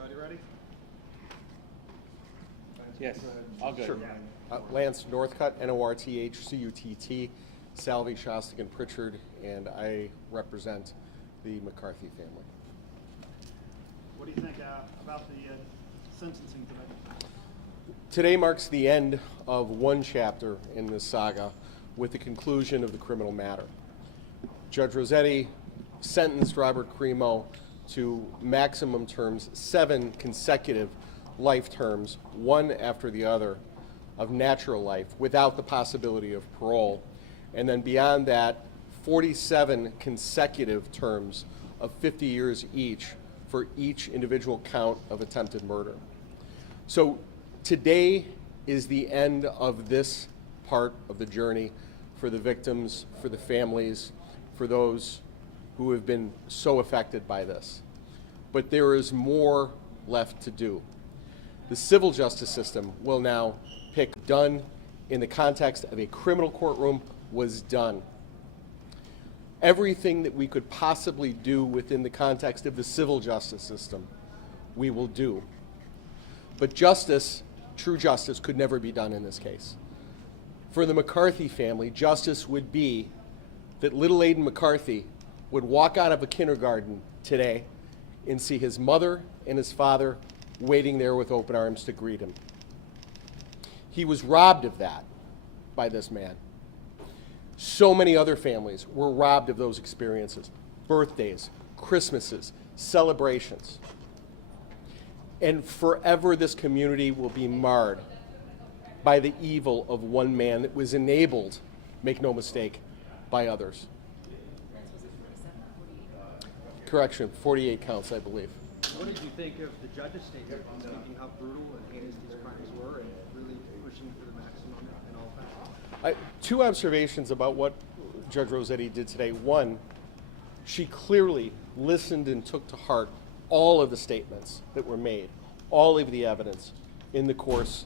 Everybody ready? Yes, I'll go. Sure. Lance Northcut, Northcutt, Salvey, Shostak, and Pritchard, and I represent the McCarthy family. What do you think about the sentencing today? Today marks the end of one chapter in this saga with the conclusion of the criminal matter. Judge Rossetti sentenced Robert Crimo to maximum terms, 7 consecutive life terms, one after the other, of natural life without the possibility of parole. And then beyond that, 47 consecutive terms of 50 years each for each individual count of attempted murder. So today is the end of this part of the journey for the victims, for the families, for those who have been so affected by this. But there is more left to do. The civil justice system will now pick done in the context of a criminal courtroom was done. Everything that we could possibly do within the context of the civil justice system, we will do. But justice, true justice, could never be done in this case. For the McCarthy family, justice would be that little Aiden McCarthy would walk out of a kindergarten today and see his mother and his father waiting there with open arms to greet him. He was robbed of that by this man. So many other families were robbed of those experiences. Birthdays, Christmases, celebrations. And forever this community will be marred by the evil of one man that was enabled, make no mistake, by others. Correction, 48 counts, I believe. What did you think of the judge's statement on speaking how brutal and heinous these crimes were and really pushing for the maximum in all facts? 2 observations about what Judge Rossetti did today. One, she clearly listened and took to heart all of the statements that were made, all of the evidence in the course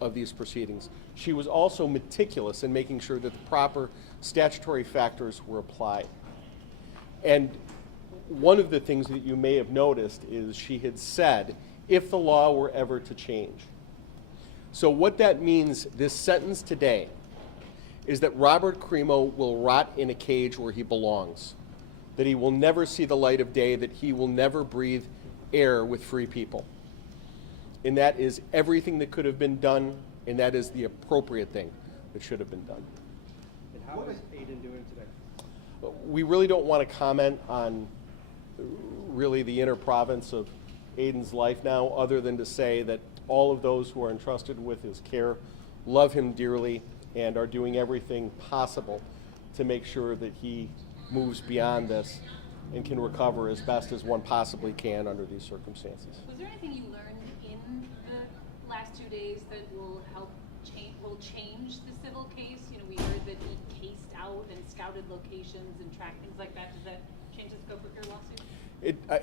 of these proceedings. She was also meticulous in making sure that the proper statutory factors were applied. And one of the things that you may have noticed is she had said, if the law were ever to change. So what that means, this sentence today, is that Robert Crimo will rot in a cage where he belongs, that he will never see the light of day, that he will never breathe air with free people. And that is everything that could have been done, and that is the appropriate thing that should have been done. And how is Aiden doing today? We really don't want to comment on really the inner province of Aiden's life now, other than to say that all of those who are entrusted with his care love him dearly and are doing everything possible to make sure that he moves beyond this and can recover as best as one possibly can under these circumstances. Was there anything you learned in the last 2 days that will help change the civil case? You know, we heard that he cased out and scouted locations and tracked things like that. Does that change the scope of your lawsuit?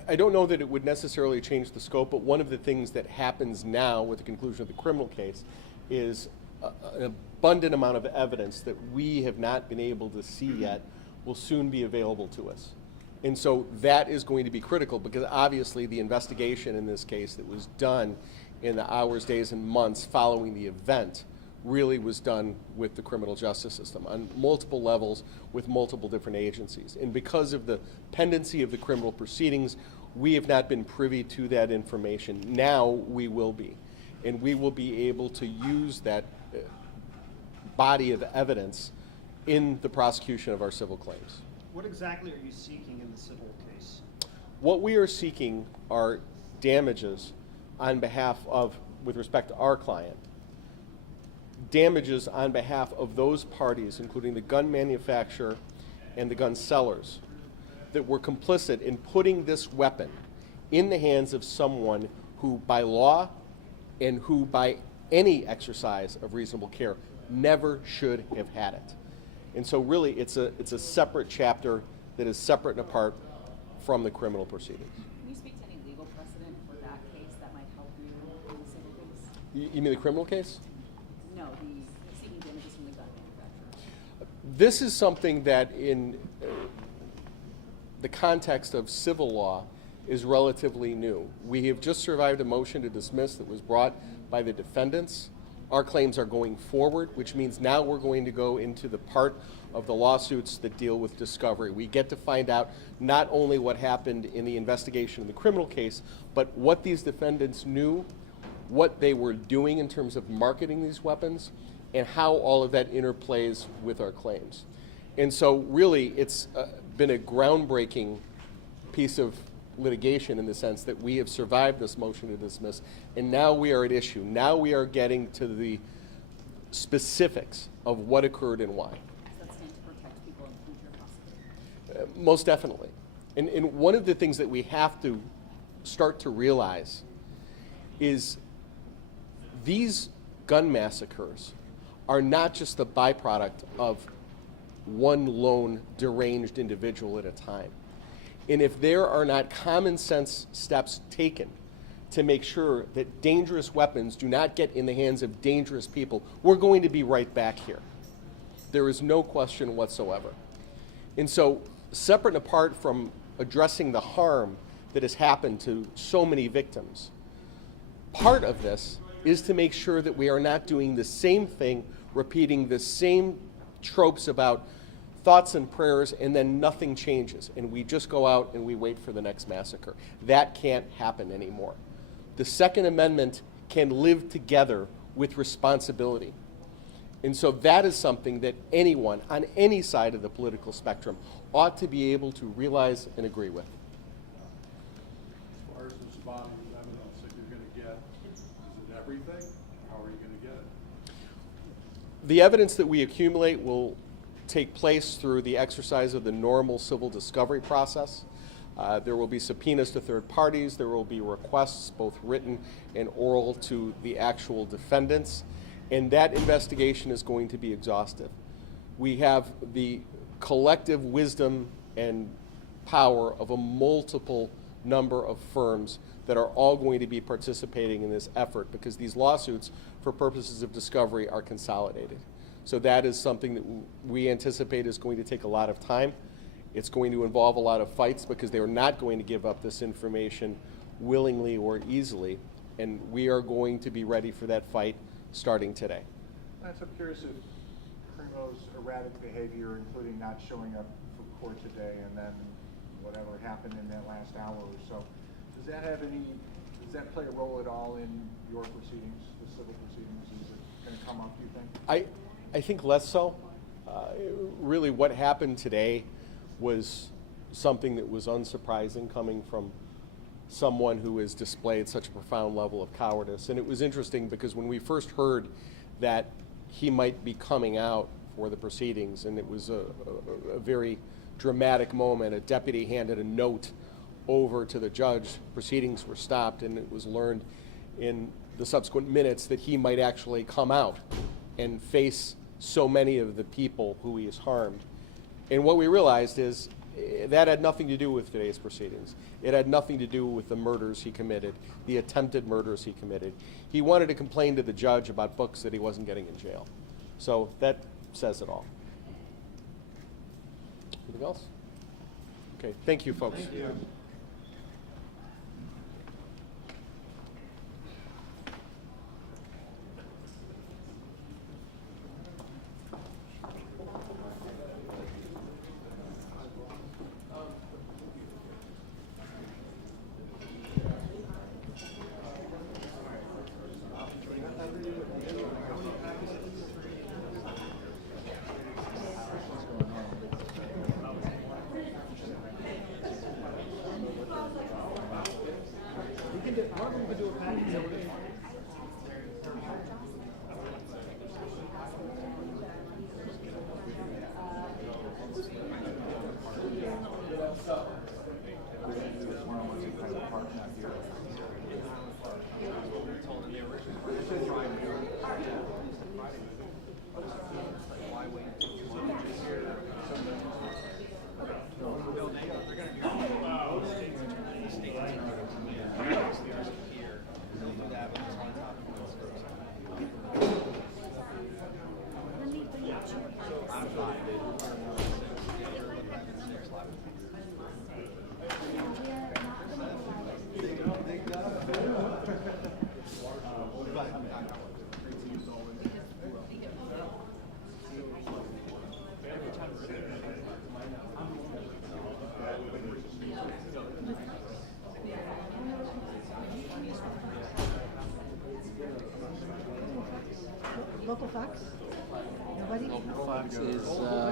I don't know that it would necessarily change the scope, but one of the things that happens now with the conclusion of the criminal case is an abundant amount of evidence that we have not been able to see yet will soon be available to us. And so that is going to be critical, because obviously the investigation in this case that was done in the hours, days, and months following the event really was done with the criminal justice system on multiple levels with multiple different agencies. And because of the pendency of the criminal proceedings, we have not been privy to that information. Now we will be. And we will be able to use that body of evidence in the prosecution of our civil claims. What exactly are you seeking in the civil case? What we are seeking are damages on behalf of, with respect to our client, damages on behalf of those parties, including the gun manufacturer and the gun sellers, that were complicit in putting this weapon in the hands of someone who, by law and who, by any exercise of reasonable care, never should have had it. And so really it's a separate chapter that is separate and apart from the criminal proceedings. Can you speak to any legal precedent for that case that might help you in the civil case? You mean the criminal case? No, the seeking damages from the gun manufacturer. This is something that in the context of civil law is relatively new. We have just survived a motion to dismiss that was brought by the defendants. Our claims are going forward, which means now we're going to go into the part of the lawsuits that deal with discovery. We get to find out not only what happened in the investigation of the criminal case, but what these defendants knew, what they were doing in terms of marketing these weapons, and how all of that interplays with our claims. And so really, it's been a groundbreaking piece of litigation in the sense that we have survived this motion to dismiss, and now we are at issue. Now we are getting to the specifics of what occurred and why. Does that stand to protect people in the future, possibly? Most definitely. And one of the things that we have to start to realize is these gun massacres are not just the byproduct of one lone deranged individual at a time. And if there are not common sense steps taken to make sure that dangerous weapons do not get in the hands of dangerous people, we're going to be right back here. There is no question whatsoever. And so, separate and apart from addressing the harm that has happened to so many victims, part of this is to make sure that we are not doing the same thing, repeating the same tropes about thoughts and prayers, and then nothing changes, and we just go out and we wait for the next massacre. That can't happen anymore. The Second Amendment can live together with responsibility. And so that is something that anyone on any side of the political spectrum ought to be able to realize and agree with. As far as this body of evidence that you're going to get, is it everything? How are you going to get it? The evidence that we accumulate will take place through the exercise of the normal civil discovery process. There will be subpoenas to third parties. There will be requests, both written and oral, to the actual defendants. And that investigation is going to be exhaustive. We have the collective wisdom and power of a multiple number of firms that are all going to be participating in this effort, because these lawsuits, for purposes of discovery, are consolidated. So that is something that we anticipate is going to take a lot of time. It's going to involve a lot of fights, because they are not going to give up this information willingly or easily. And we are going to be ready for that fight starting today. I'm curious if Crimos' erratic behavior, including not showing up for court today and then whatever happened in that last hour or so, does that play a role at all in your proceedings, the civil proceedings? Is it going to come up, do you think? I think less so. Really what happened today was something that was unsurprising, coming from someone who has displayed such a profound level of cowardice. And it was interesting because when we first heard that he might be coming out for the proceedings, and it was a very dramatic moment, a deputy handed a note over to the judge, proceedings were stopped, and it was learned in the subsequent minutes that he might actually come out and face so many of the people who he has harmed. And what we realized is that had nothing to do with today's proceedings. It had nothing to do with the murders he committed, the attempted murders he committed. He wanted to complain to the judge about books that he wasn't getting in jail. So that says it all. Anything else? Okay, thank you, folks. Thank you. Local Fox? Nobody? Fox is